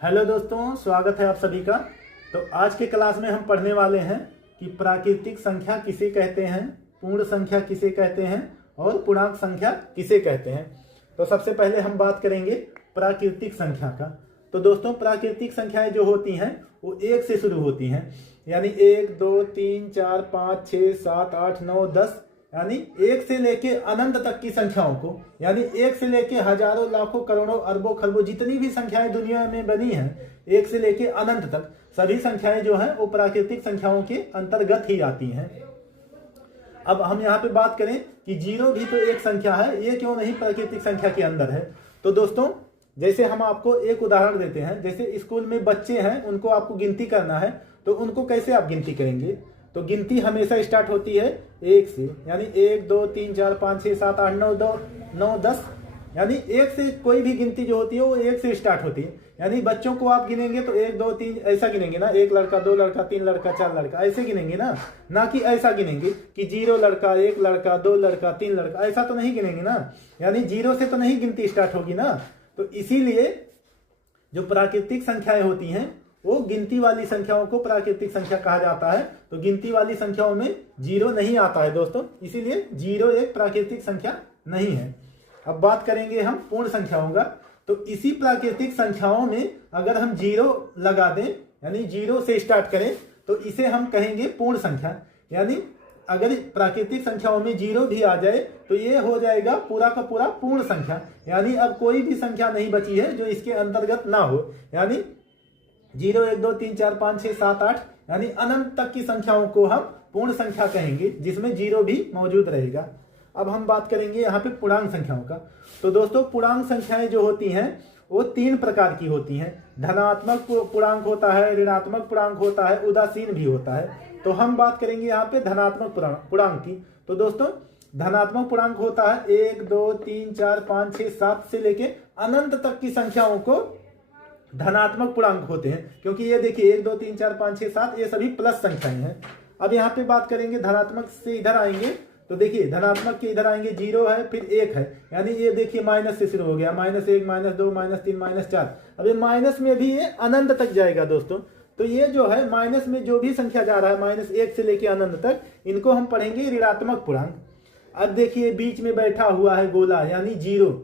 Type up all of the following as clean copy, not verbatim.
Hello दोस्तों, स्वागत है आप सभी का। तो आज के क्लास में हम पढ़ने वाले हैं कि प्राकृतिक संख्या किसे कहते हैं, पूर्ण संख्या किसे कहते हैं और पूर्णांक संख्या किसे कहते हैं। तो सबसे पहले हम बात करेंगे प्राकृतिक संख्या का। तो दोस्तों, प्राकृतिक संख्याएं जो होती हैं वो एक से शुरू होती हैं, यानी 1 2 3 4 5 6 7 8 9 10, यानी एक से लेके अनंत तक की संख्याओं को, यानी एक से लेके हजारों लाखों करोड़ों अरबों खरबों जितनी भी संख्याएं दुनिया में बनी हैं, एक से लेके अनंत तक सभी संख्याएं जो हैं वो प्राकृतिक संख्याओं के अंतर्गत ही आती हैं। अब हम यहाँ पे बात करें कि जीरो भी तो एक संख्या है, ये क्यों नहीं प्राकृतिक संख्या के अंदर है। तो दोस्तों, जैसे हम आपको एक उदाहरण देते हैं, जैसे स्कूल में बच्चे हैं, उनको आपको गिनती करना है, तो उनको कैसे आप गिनती करेंगे। तो गिनती हमेशा स्टार्ट होती है एक से, यानी 1 2 3 4 5 6 7 8 9 10, यानी एक से कोई भी गिनती जो होती है वो एक से स्टार्ट होती है। यानी बच्चों को आप गिनेंगे तो 1 2 3 ऐसा गिनेंगे ना, 1 लड़का 2 लड़का 3 लड़का 4 लड़का ऐसे गिनेंगे ना कि ऐसा गिनेंगे कि 0 लड़का 1 लड़का 2 लड़का 3 लड़का, ऐसा तो नहीं गिनेंगे ना, यानी जीरो से तो नहीं गिनती स्टार्ट होगी ना। तो इसीलिए जो प्राकृतिक संख्याएं होती हैं वो गिनती वाली संख्याओं को प्राकृतिक संख्या कहा जाता है। तो गिनती वाली संख्याओं में जीरो नहीं आता है दोस्तों, इसीलिए जीरो एक प्राकृतिक संख्या नहीं है। अब बात करेंगे हम पूर्ण संख्याओं का। तो इसी प्राकृतिक संख्याओं में अगर हम जीरो लगा दें, यानी जीरो से स्टार्ट करें, तो इसे हम कहेंगे पूर्ण संख्या। यानी अगर प्राकृतिक संख्याओं में जीरो भी आ जाए तो ये हो जाएगा पूरा का पूरा पूर्ण संख्या, यानी अब कोई भी संख्या नहीं बची है जो इसके अंतर्गत ना हो। यानी 0 1 2 3 4 5 6 7 8, यानी अनंत तक की संख्याओं को हम पूर्ण संख्या कहेंगे, जिसमें जीरो भी मौजूद रहेगा। अब हम बात करेंगे यहाँ पे पूर्णांक संख्याओं का। तो दोस्तों, पूर्णांक संख्याएं जो होती हैं वो 3 प्रकार की होती हैं। धनात्मक पूर्णांक होता है, ऋणात्मक पूर्णांक होता है, उदासीन भी होता है। तो हम बात करेंगे यहाँ पे धनात्मक पूर्णांक की। तो दोस्तों, धनात्मक पूर्णांक होता है 1 2 3 4 5 6 7 से लेके अनंत तक की संख्याओं को धनात्मक पूर्णांक होते हैं, क्योंकि ये देखिए 1 2 3 4 5 6 7 ये सभी प्लस संख्याएं हैं। अब यहाँ पे बात करेंगे धनात्मक से इधर आएंगे, तो देखिए धनात्मक के इधर आएंगे 0 है फिर 1 है, यानी ये देखिए माइनस से शुरू हो गया, -1 -2 -3 -4। अब ये माइनस में भी ये अनंत तक जाएगा दोस्तों। तो ये जो है माइनस में जो भी संख्या जा रहा है -1 से लेके अनंत तक, इनको हम पढ़ेंगे ऋणात्मक पूर्णांक। अब देखिए बीच में बैठा हुआ है गोला, यानी जीरो।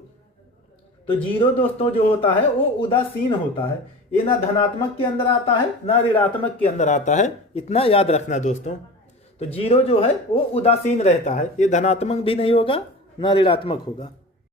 तो जीरो दोस्तों जो होता है वो उदासीन होता है, ये ना धनात्मक के अंदर आता है ना ऋणात्मक के अंदर आता है, इतना याद रखना दोस्तों। तो जीरो जो है वो उदासीन रहता है, ये धनात्मक भी नहीं होगा ना ऋणात्मक होगा।